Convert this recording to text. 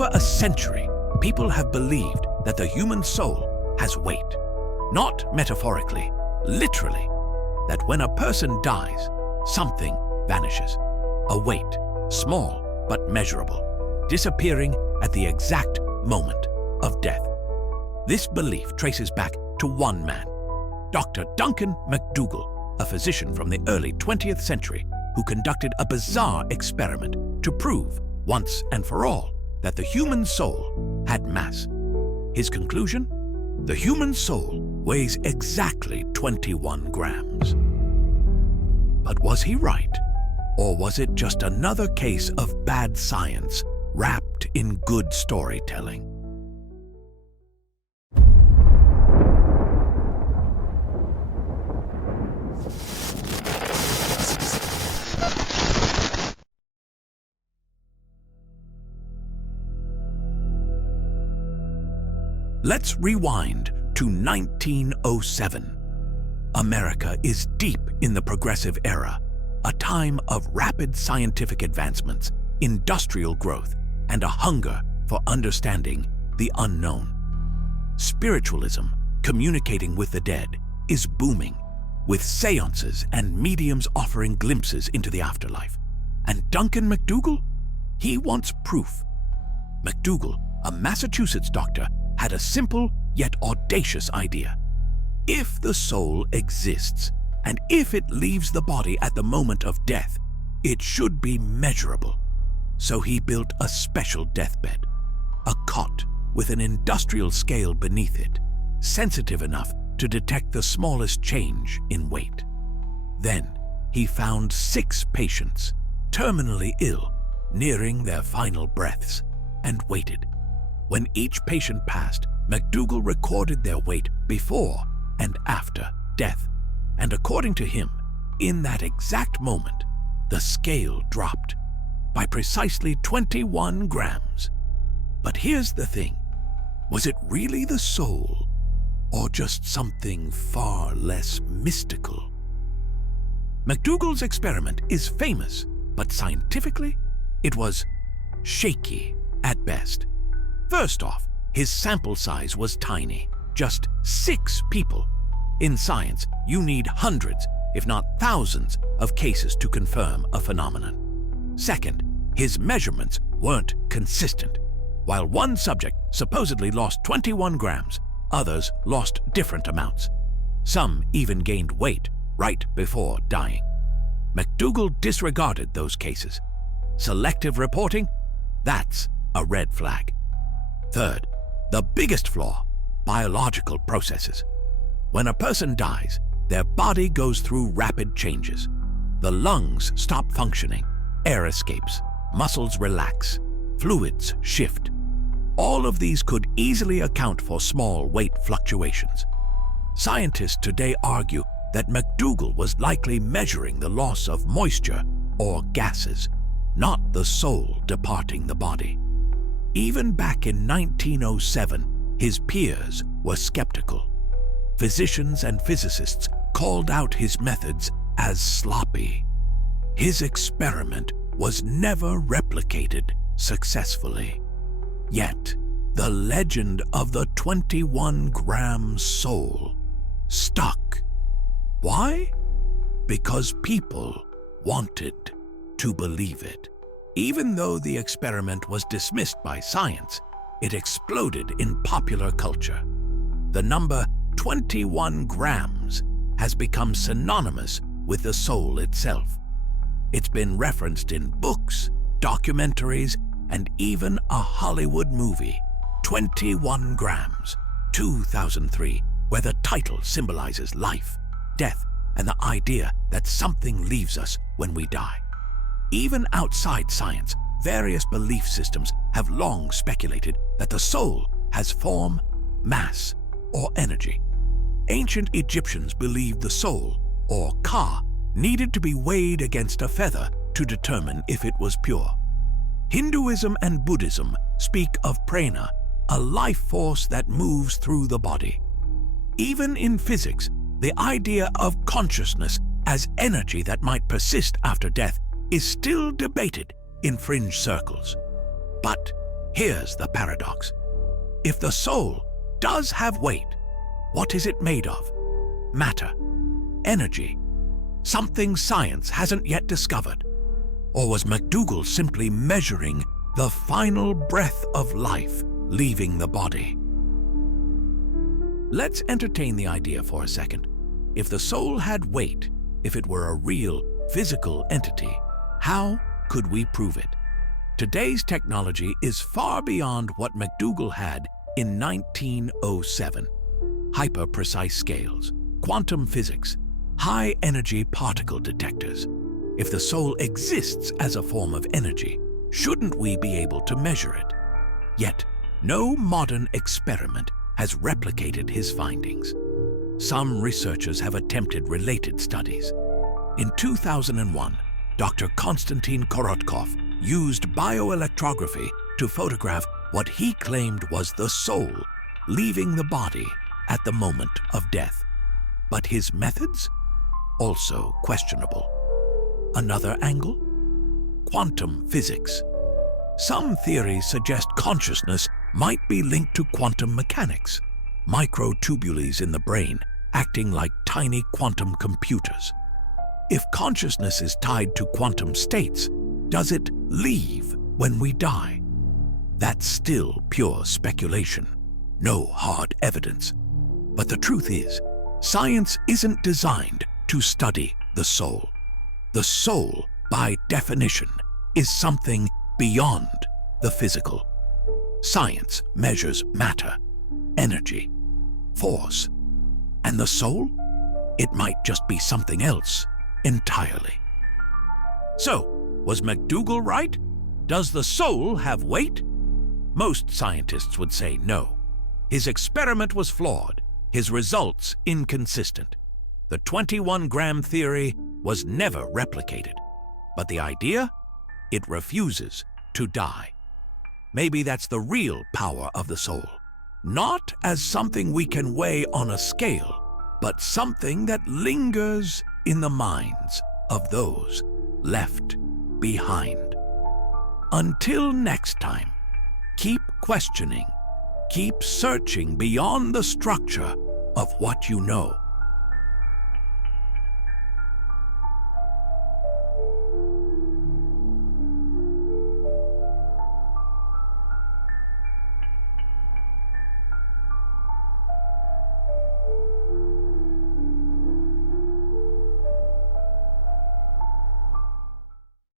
over a century, people have believed that the human soul has weight. Not metaphorically, literally, that when a person dies, something vanishes. A weight, small but measurable, disappearing at the exact moment of death. This belief traces back to one man, Dr. Duncan MacDougall, a physician from the early 20th century who conducted a bizarre experiment to prove, once and for all, that the human soul had mass. His conclusion? The human soul weighs exactly 21 grams. But was he right? Or was it just another case of bad science wrapped in good storytelling? Let's rewind to 1907. America is deep in the progressive era, a time of rapid scientific advancements, industrial growth, and a hunger for understanding the unknown. Spiritualism, communicating with the dead, is booming, with seances and mediums offering glimpses into the afterlife. And Duncan MacDougall? He wants proof. MacDougall, a Massachusetts doctor, had a simple yet audacious idea. If the soul exists, and if it leaves the body at the moment of death, it should be measurable. So he built a special deathbed, a cot with an industrial scale beneath it, sensitive enough to detect the smallest change in weight. Then he found 6 patients, terminally ill, nearing their final breaths, and waited. When each patient passed, MacDougall recorded their weight before and after death. And according to him, in that exact moment, the scale dropped by precisely 21 grams. But here's the thing. Was it really the soul, or just something far less mystical? MacDougall's experiment is famous, but scientifically, it was shaky at best. First off, his sample size was tiny, just 6 people. In science, you need hundreds, if not thousands, of cases to confirm a phenomenon. Second, his measurements weren't consistent. While one subject supposedly lost 21 grams, others lost different amounts. Some even gained weight right before dying. MacDougall disregarded those cases. Selective reporting? That's a red flag. Third, the biggest flaw, biological processes. When a person dies, their body goes through rapid changes. The lungs stop functioning, air escapes, muscles relax, fluids shift. All of these could easily account for small weight fluctuations. Scientists today argue that MacDougall was likely measuring the loss of moisture or gases, not the soul departing the body. Even back in 1907, his peers were skeptical. Physicians and physicists called out his methods as sloppy. His experiment was never replicated successfully. Yet, the legend of the 21-gram soul stuck. Why? Because people wanted to believe it. Even though the experiment was dismissed by science, it exploded in popular culture. The number 21 grams has become synonymous with the soul itself. It's been referenced in books, documentaries, and even a Hollywood movie, 21 Grams, 2003, where the title symbolizes life, death, and the idea that something leaves us when we die. Even outside science, various belief systems have long speculated that the soul has form, mass, or energy. Ancient Egyptians believed the soul, or ka, needed to be weighed against a feather to determine if it was pure. Hinduism and Buddhism speak of prana, a life force that moves through the body. Even in physics, the idea of consciousness as energy that might persist after death is still debated in fringe circles. But Here's the paradox. If the soul does have weight, what is it made of? Matter, energy, something science hasn't yet discovered? Or was MacDougall simply measuring the final breath of life leaving the body? Let's entertain the idea for a second. If the soul had weight, if it were a real, physical entity, how could we prove it? Today's technology is far beyond what MacDougall had in 1907. Hyper-precise scales, quantum physics, high-energy particle detectors. If the soul exists as a form of energy, shouldn't we be able to measure it? Yet, no modern experiment has replicated his findings. Some researchers have attempted related studies. In 2001, Dr. Konstantin Korotkov used bioelectrography to photograph what he claimed was the soul leaving the body at the moment of death. But his methods? Also questionable. Another angle? Quantum physics. Some theories suggest consciousness might be linked to quantum mechanics, microtubules in the brain acting like tiny quantum computers. If consciousness is tied to quantum states, does it leave when we die? That's still pure speculation, no hard evidence. But the truth is, science isn't designed to study the soul. The soul, by definition, is something beyond the physical. Science measures matter, energy, force. And the soul? It might just be something else entirely. So, was MacDougall right? Does the soul have weight? Most scientists would say no. His experiment was flawed, his results inconsistent. The 21-gram theory was never replicated. But the idea? It refuses to die. Maybe that's the real power of the soul. Not as something we can weigh on a scale, but something that lingers in the minds of those left behind. Until next time, keep questioning, keep searching beyond the structure of what you know.